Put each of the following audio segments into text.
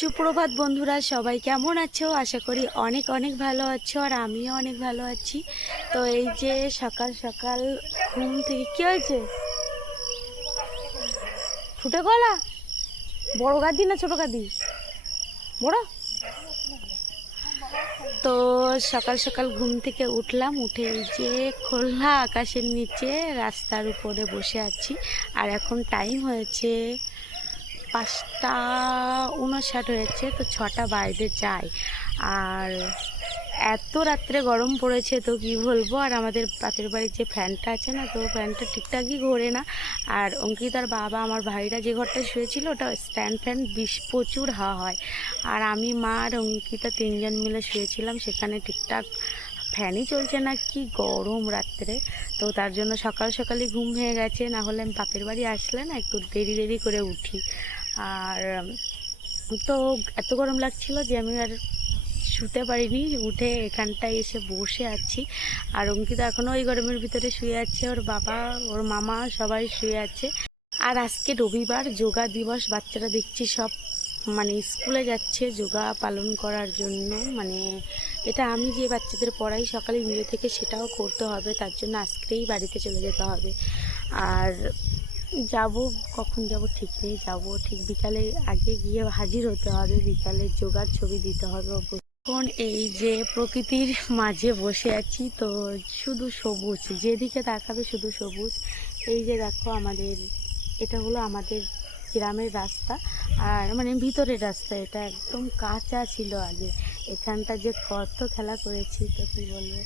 সুপ্রভাত বন্ধুরা, সবাই কেমন আছো? আশা করি অনেক অনেক ভালো আছো, আর আমিও অনেক ভালো আছি। তো এই যে সকাল সকাল ঘুম থেকে কি হয়েছে? ফুটে গলা? বড় গাদি না ছোট গাদি? বড়। তো সকাল সকাল ঘুম থেকে উঠলাম, উঠে এই যে খোলা আকাশের নিচে রাস্তার উপরে বসে আছি। আর এখন টাইম হয়েছে 5টা 59 হয়েছে, তো 6টা বাইরে যায়। আর এত রাত্রে গরম পড়েছে তো কি বলবো। আর আমাদের বাপের বাড়ির যে ফ্যানটা আছে না, তো ফ্যানটা ঠিকঠাকই ঘোরে না। আর অঙ্কিতার বাবা, আমার ভাইরা যে ঘরটা শুয়েছিল ওটা স্ট্যান্ড ফ্যান, প্রচুর হাওয়া হয়। আর আমি, মা আর অঙ্কিতা 3জন মিলে শুয়েছিলাম, সেখানে ঠিকঠাক ফ্যানই চলছে না। কি গরম রাত্রে। তো তার জন্য সকাল সকালই ঘুম ভেঙে গেছে, না হলে আমি বাপের বাড়ি আসলে না একটু দেরি দেরি করে উঠি। আর তো এত গরম লাগছিল যে আমি আর শুতে পারিনি, উঠে এখানটায় এসে বসে আছি। আর অঙ্কিতা এখনও ওই গরমের ভিতরে শুয়ে আছে, ওর বাবা, ওর মামা সবাই শুয়ে আছে। আর আজকে রবিবার, যোগা দিবস। বাচ্চারা দেখছি সব স্কুলে যাচ্ছে যোগা পালন করার জন্য। এটা আমি যে বাচ্চাদের পড়াই সকালে নিজে থেকে, সেটাও করতে হবে। তার জন্য আজকেই বাড়িতে চলে যেতে হবে। আর যাব, কখন যাব ঠিক নেই। যাব ঠিক বিকালে, আগে গিয়ে হাজির হতে হবে, বিকালে যোগার ছবি দিতে হবে। এখন এই যে প্রকৃতির মাঝে বসে আছি, তো শুধু সবুজ, যেদিকে তাকাবে শুধু সবুজ। এই যে দেখো, এটা হলো আমাদের গ্রামের রাস্তা। আর ভিতরের রাস্তা, এটা একদম কাঁচা ছিল আগে। এখানটা যে কত খেলা করেছি, তো কী বলবো।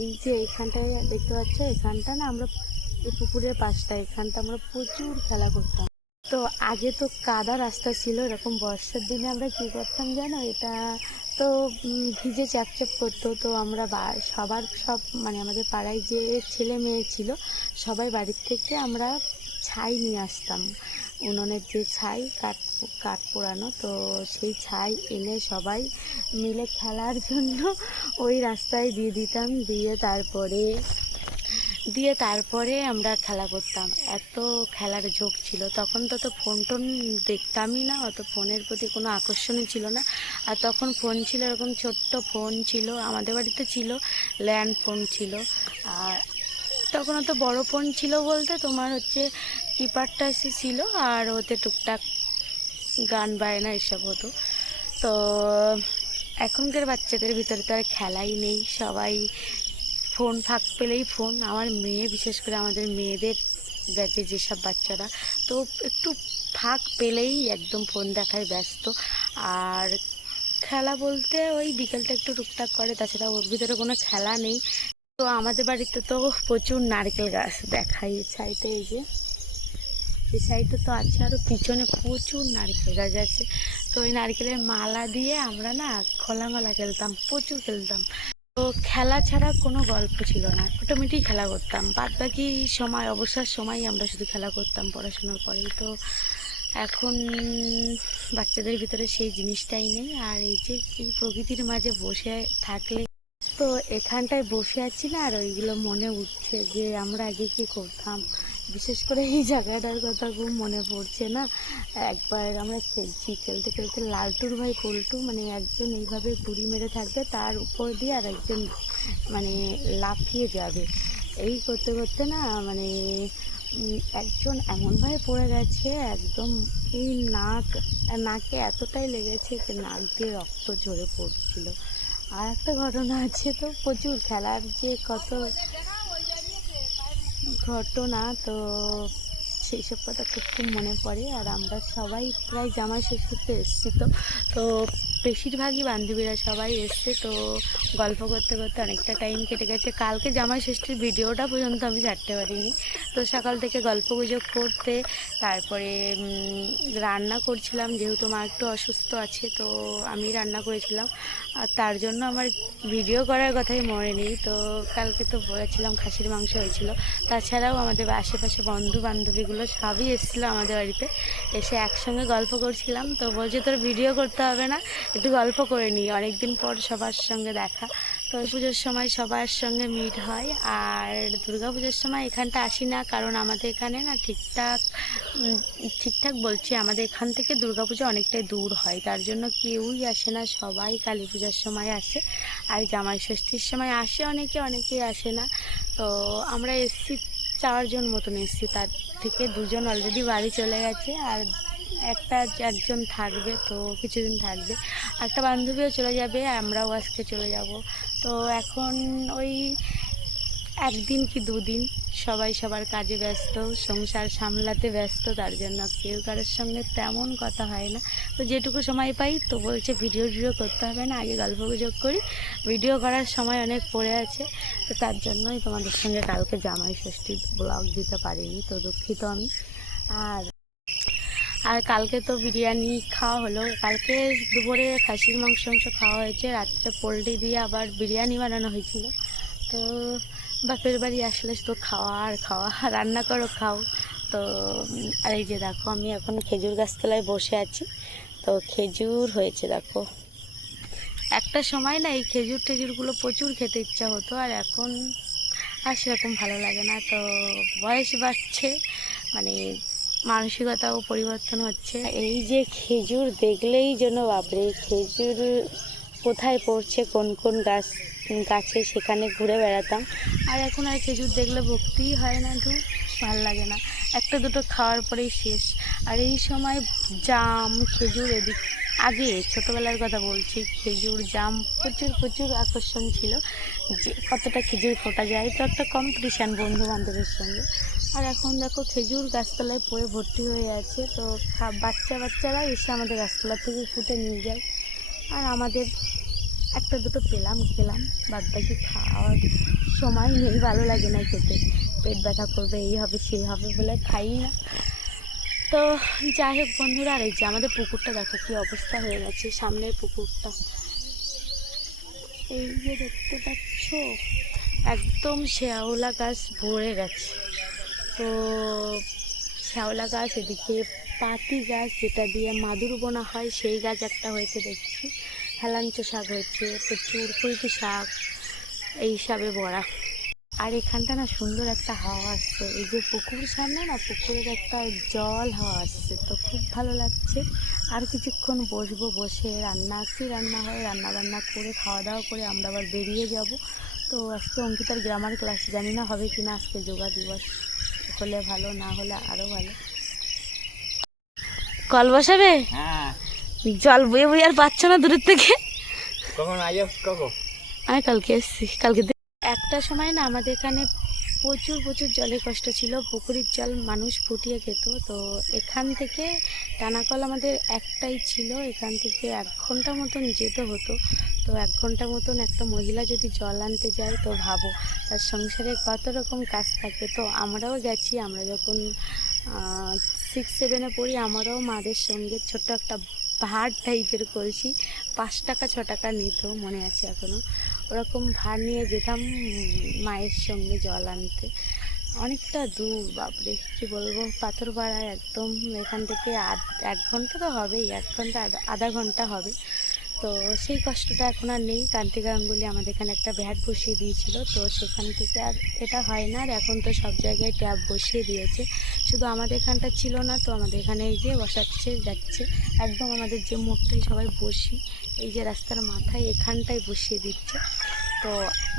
এই যে এখানটায় দেখতে পাচ্ছ, এখানটা না আমরা, এই পুকুরের পাশটা, এখানটা আমরা প্রচুর খেলা করতাম। তো আগে তো কাদা রাস্তা ছিল, এরকম বর্ষার দিনে আমরা কী করতাম জানো, এটা তো ভিজে চ্যাপচ্যাপ করতো। তো আমরা সব আমাদের পাড়ায় যে ছেলে মেয়ে ছিল, সবাই বাড়ির থেকে আমরা ছাই নিয়ে আসতাম। উনুনের যে ছাই, কাঠ পোড়ানো, তো সেই ছাই এনে সবাই মিলে খেলার জন্য ওই রাস্তায় দিয়ে দিতাম। দিয়ে তারপরে আমরা খেলা করতাম। এত খেলার ঝোঁক ছিল তখন। তো ফোন টোন দেখতামই না, অত ফোনের প্রতি কোনো আকর্ষণই ছিল না। আর তখন ফোন ছিল, এরকম ছোট্ট ফোন ছিল, আমাদের বাড়িতে ছিল ল্যান্ড ফোন ছিল। আর তখন অত বড় ফোন ছিল বলতে তোমার হচ্ছে কিপ্যাড টাচই ছিল, আর ওতে টুকটাক গান বায়না এসব হতো। তো এখনকার বাচ্চাদের ভিতরে তো আর খেলাই নেই, সবাই ফোন, ফাঁক পেলেই ফোন। আমার মেয়ে, বিশেষ করে আমাদের মেয়েদের ব্যাচে যেসব বাচ্চারা, তো একটু ফাঁক পেলেই একদম ফোন দেখায় ব্যস্ত। আর খেলা বলতে ওই বিকেলটা একটু টুকটাক করে, তাছাড়া ওর ভিতরে কোনো খেলা নেই। তো আমাদের বাড়িতে তো প্রচুর নারকেল গাছ দেখাই, এই সাইডে তো আছে, আরও পিছনে প্রচুর নারকেল গাছ আছে। তো ওই নারকেলের মালা দিয়ে আমরা না খোলামেলা খেলতাম, প্রচুর খেলতাম। তো খেলা ছাড়া কোনো গল্প ছিল না, অটোমেটিক খেলা করতাম। বাদ বাকি সময়, অবসর সময় আমরা শুধু খেলা করতাম পড়াশোনার পরেই। তো এখন বাচ্চাদের ভিতরে সেই জিনিসটাই নেই। আর এই যে এই প্রকৃতির মাঝে বসে থাকলে, তো এখানটায় বসে আছি না, আর ওইগুলো মনে উঠছে যে আমরা আগে কী করতাম। বিশেষ করে এই জায়গাটার কথা খুব মনে পড়ছে না। একবার আমরা খেলতে খেলতে লালটুর ভাই পল্টু, একজন এইভাবে গুড়ি মেরে থাকবে, তার উপর দিয়ে আর একজন লাফিয়ে যাবে। এই করতে করতে না একজন এমনভাবে পড়ে গেছে, একদম এই নাকে এতটাই লেগেছে যে নাক দিয়ে রক্ত ঝরে পড়ছিল। আর একটা ঘটনা আছে, তো প্রচুর খেলার যে কত ঘটনা, তো সেই সব কথা খুব খুব মনে পড়ে। আর আমরা সবাই প্রায় জামাই ষষ্ঠীতে এসেছি, তো বেশিরভাগই বান্ধবীরা সবাই এসছে। তো গল্প করতে করতে অনেকটা টাইম কেটে গেছে। কালকে জামাই ষষ্ঠীর ভিডিওটা পর্যন্ত আমি ছাড়তে পারিনি। তো সকাল থেকে গল্প গুজব করতে, তারপরে রান্না করছিলাম, যেহেতু মা একটু অসুস্থ আছে, তো আমি রান্না করেছিলাম। আর তার জন্য আমার ভিডিও করার কথাই মনে নেই। তো কালকে তো বলেছিলাম খাসির মাংস হয়েছিল। তাছাড়াও আমাদের আশেপাশে বন্ধু বান্ধবীগুলো সবই এসেছিলো আমাদের বাড়িতে, এসে একসঙ্গে গল্প করছিলাম। তো বলছে তোর ভিডিও করতে হবে না, একটু গল্প করে নিই, অনেকদিন পর সবার সঙ্গে দেখা। তো পুজোর সময় সবার সঙ্গে মিট হয়। আর দুর্গা পুজোর সময় এখানটা আসি না, কারণ আমাদের এখানে না ঠিকঠাক বলছি, আমাদের এখান থেকে দুর্গা পুজো অনেকটাই দূর হয়, তার জন্য কেউই আসে না, সবাই কালী পূজার সময় আসে। আর জামাই ষষ্ঠীর সময় আসে অনেকেই আসে না। তো আমরা এসছি 4 জন মতন এসছি, তার থেকে 2 জন অলরেডি বাড়ি চলে গেছে, আর একজন থাকবে, তো কিছুদিন থাকবে। একটা বান্ধবীও চলে যাবে, আমরাও আজকে চলে যাব। তো এখন ওই 1 দিন কি 2 দিন সবাই সবার কাজে ব্যস্ত, সংসার সামলাতে ব্যস্ত, তার জন্য কেউ কারোর সঙ্গে তেমন কথা হয় না। তো যেটুকু সময় পাই তো বলছে ভিডিও করতে হবে না, আগে গল্প গুজব করি, ভিডিও করার সময় অনেক পড়ে আছে। তো তার জন্যই তোমাদের সঙ্গে কালকে জামাই ষষ্ঠীর ব্লগ দিতে পারিনি, তো দুঃখিত আমি। আর কালকে তো বিরিয়ানি খাওয়া হলো, কালকে দুপুরে খাসির মাংস খাওয়া হয়েছে, রাত্রে পোলট্রি দিয়ে আবার বিরিয়ানি বানানো হয়েছিল। তো বাপের বাড়ি আসলে তো খাওয়া রান্না করো খাও। তো আর এই যে দেখো, আমি এখন খেজুর গাছতলায় বসে আছি। তো খেজুর হয়েছে দেখো, একটা সময় না এই টেজুরগুলো প্রচুর খেতে ইচ্ছা হতো, আর এখন আর সেরকম ভালো লাগে না। তো বয়স বাড়ছে, মানে মানসিকতাও পরিবর্তন হচ্ছে। এই যে খেজুর দেখলেই যেন বাপরে, খেজুর কোথায় পড়ছে কোন গাছে সেখানে ঘুরে বেড়াতাম। আর এখন আর খেজুর দেখলে ভক্তিই হয় না, ভালো লাগে না, একটা দুটো খাওয়ার পরেই শেষ। আর এই সময় জাম খেজুর এদিক, আগে ছোটোবেলার কথা বলছি, খেজুর জাম প্রচুর আকর্ষণ ছিল, যে কতটা খেজুর ফোটা যায়, তো একটা কম্পিটিশান বন্ধু বান্ধবের সঙ্গে। আর এখন দেখো খেজুর গাছতলায় পড়ে ভর্তি হয়ে আছে, তো বাচ্চারা এসে আমাদের গাছতলা থেকে ফুটে নিয়ে যায়, আর আমাদের একটা দুটো খেলাম, বাদ বাকি খাওয়ার সময় নেই, ভালো লাগে না খেতে, পেট ব্যথা করবে, এই হবে সেই হবে বলে খাই না। তো যাই হোক বন্ধুরা, আর এই যে আমাদের পুকুরটা দেখো কী অবস্থা হয়ে গেছে, সামনের পুকুরটা এই যে দেখতে পাচ্ছ, একদম শ্যাওলা গাছ ভরে গেছে। তো শ্যাওলা গাছ, এদিকে পাতি গাছ যেটা দিয়ে মাদুর বোনা হয় সেই গাছ একটা হয়েছে দেখছি, হেলাঞ্চ শাক হয়েছে প্রচুর, কুলকি শাক, এই সবে ভরা। আর এখানটা না সুন্দর একটা হাওয়া আসছে, এই যে পুকুর সামনে না, পুকুরের একটা জল হাওয়া আসছে, তো খুব ভালো লাগছে। আর কিছুক্ষণ বসবো, বসে রান্না হয়, রান্না বান্না করে খাওয়া দাওয়া করে আমরা আবার বেরিয়ে যাব। তো আজকে অঙ্কিতার গ্রামার ক্লাস, জানি না হবে কি না, আজকে যোগা দিবস, হলে ভালো, না হলে আরও ভালো। কল বসাবে? হ্যাঁ। জল বয়ে আর পাচ্ছ না দূরের থেকে? কখন আইস? কখন? আমি কালকে এসেছি, কালকে একটা সময় না আমাদের এখানে প্রচুর জলের কষ্ট ছিল, পুকুরের জল মানুষ ফুটিয়ে খেত। তো এখান থেকে টানাকল আমাদের একটাই ছিল, এখান থেকে 1 ঘন্টা মতন যেতে হতো। তো 1 ঘন্টা মতন একটা মহিলা যদি জল আনতে যায়, তো ভাবো তার সংসারে কত রকম কাজ থাকে। তো আমরাও গেছি, আমরা যখন 6-7-এ পড়ি, আমরাও মাদের সঙ্গে ছোট্ট একটা ভাড় টাইপের করেছি, 5 টাকা 6 টাকা নিত, মনে আছে এখনও। ওরকম ভাড় নিয়ে যেতাম মায়ের সঙ্গে জল আনতে, অনেকটা দূর, বাপরে কী বলবো, পাথরপাড়ায় একদম, এখান থেকে 1 ঘন্টা তো হবেই, 1 ঘন্টা আধা ঘন্টা হবে। তো সেই কষ্টটা এখন আর নেই, কান্তি গাঙ্গুলি আমাদের এখানে একটা ভ্যাট বসিয়ে দিয়েছিল, তো সেখান থেকে আর এটা হয় না। আর এখন তো সব জায়গায় ট্যাপ বসিয়ে দিয়েছে, শুধু আমাদের এখানটা ছিল না। তো আমাদের এখানে এই যে বসাচ্ছে যাচ্ছে, একদম আমাদের যে মোড়টাই সবাই বসি, এই যে রাস্তার মাথায় এখানটায় বসিয়ে দিচ্ছে। তো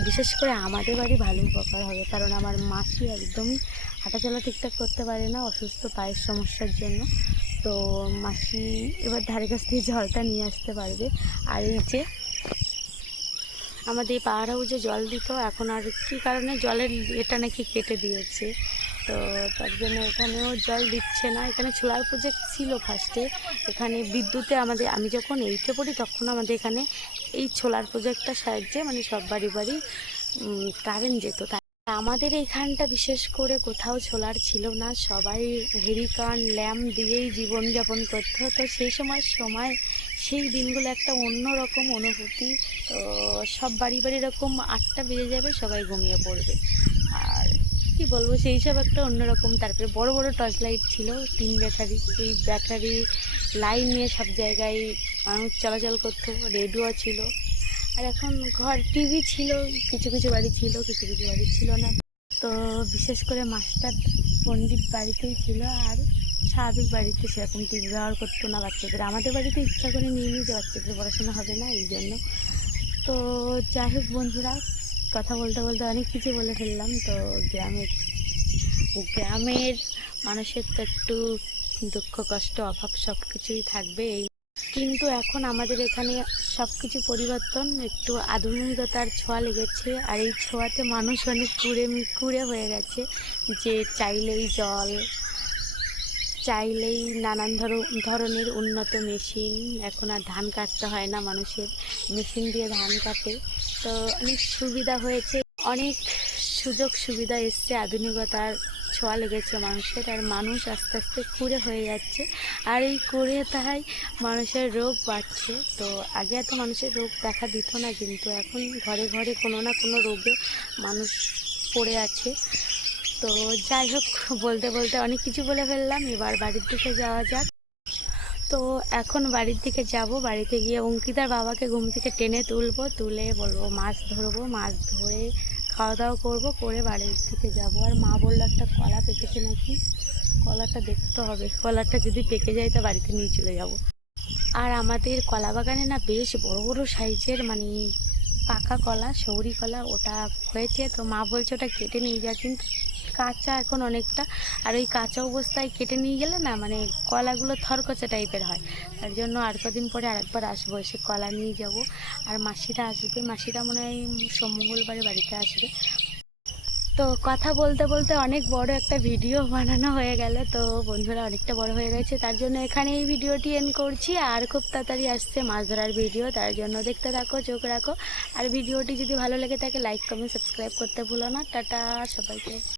বিশেষ করে আমাদের বাড়ি ভালো উপকার হবে, কারণ আমার মাসি একদমই হাঁটাচলা ঠিকঠাক করতে পারে না, অসুস্থ পায়ের সমস্যার জন্য। তো মাসি এবার ধারে কাছ থেকে জলটা নিয়ে আসতে পারবে। আর এই যে আমাদের এই পাহাড় হাউসে জল দিত, এখন আর কী কারণে জলের এটা নাকি কেটে দিয়েছে, তো তার জন্য এখানেও জল দিচ্ছে না। এখানে সোলার প্রজেক্ট ছিল ফার্স্টে, এখানে বিদ্যুতে আমি যখন 8-এ পড়ি তখন আমাদের এখানে এই সোলার প্রজেক্টটার সাহায্যে মানে সব বাড়ি কারেন্ট যেত। আমাদের এইখানটা বিশেষ করে কোথাও সোলার ছিল না, সবাই হেরিকান ল্যাম্প দিয়েই জীবনযাপন করতে হতো। সেই সময় সেই দিনগুলো একটা অন্যরকম অনুভূতি। তো সব বাড়ি এরকম 8টা বেজে যাবে, সবাই ঘুমিয়ে পড়বে। আর কি বলবো, সেই সব একটা অন্যরকম। তারপরে বড় টর্চ লাইট ছিল, 3 ব্যাটারি, এই ব্যাটারি লাইন নিয়ে সব জায়গায় মানুষ চলাচল করতো, রেডিও ছিল। আর এখন ঘর টিভি ছিল, কিছু কিছু বাড়ি ছিল, কিছু কিছু বাড়ি ছিল না। তো বিশেষ করে মাস্টার পণ্ডিত বাড়িতেই ছিল, আর স্বাভাবিক বাড়িতে সেরকম টিভি ব্যবহার করতো না বাচ্চাদের। আমাদের বাড়িতে ইচ্ছা করে নিয়ে যে বাচ্চাদের পড়াশোনা হবে না এই জন্য। তো যাই হোক বন্ধুরা, কথা বলতে বলতে অনেক কিছু বলে ফেললাম। তো গ্রামের মানুষের তো একটু দুঃখ কষ্ট অভাব সব কিছুই থাকবে, কিন্তু এখন আমাদের এখানে সব কিছু পরিবর্তন, একটু আধুনিকতার ছোঁয়া লেগেছে। আর এই ছোঁয়াতে মানুষ অনেক কুড়ে হয়ে গেছে, যে চাইলেই জল, চাইলেই নানান ধরনের উন্নত মেশিন। এখন আর ধান কাটতে হয় না মানুষের, মেশিন দিয়ে ধান কাটে। তো অনেক সুবিধা হয়েছে, অনেক সুযোগ সুবিধা এসছে, আধুনিকতার ছোঁয়া লেগেছে মানুষের। আর মানুষ আস্তে আস্তে কুঁড়ে হয়ে যাচ্ছে, আর এই কুঁড়েতাই মানুষের রোগ বাড়ছে। তো আগে এত মানুষের রোগ দেখা দিত না, কিন্তু এখন ঘরে ঘরে কোনো না কোনো রোগে মানুষ পড়ে আছে। তো যাই হোক, বলতে বলতে অনেক কিছু বলে ফেললাম, এবার বাড়ির দিকে যাওয়া যাক। তো এখন বাড়ির দিকে যাব, বাড়িতে গিয়ে অঙ্কিতার বাবাকে ঘুম থেকে টেনে তুলবো, তুলে বলবো মাছ ধরবো, মাছ ধরে খাওয়া দাওয়া করবো, করে বাড়ির দিকে যাব। আর মা বললো একটা কলা পেকেছে নাকি, কলাটা দেখতে হবে, কলাটা যদি পেকে যায় তা বাড়িতে নিয়ে চলে যাব। আর আমাদের কলা বাগানে না বেশ বড় বড় সাইজের মানে পাকা কলা, সৌরি কলা ওটা হয়েছে। তো মা বলছে ওটা কেটে নিয়ে যা, কিন্তু কাঁচা এখন অনেকটা, আর ওই কাঁচা অবস্থায় কেটে নিয়ে গেলে না মানে কলাগুলো থরকচা টাইপের হয়। তার জন্য আর কদিন পরে আরেকবার আসবো, এসে কলা নিয়ে যাব। আর মাসিরা আসবে, মাসিরা মনে হয় মঙ্গলবারে বাড়িতে আসবে। তো কথা বলতে বলতে অনেক বড় একটা ভিডিও বানানো হয়ে গেল। তো বন্ধুরা অনেকটা বড় হয়ে গেছে, তার জন্য এখানে এই ভিডিওটি এন্ড করছি। আর খুব তাড়াতাড়ি আসছে মাছ ধরার ভিডিও, তার জন্য দেখতে থাকো, চোখ রাখো। আর ভিডিওটি যদি ভালো লেগে থাকে লাইক কমেন্ট সাবস্ক্রাইব করতে ভুলো না। টাটা সবাইকে।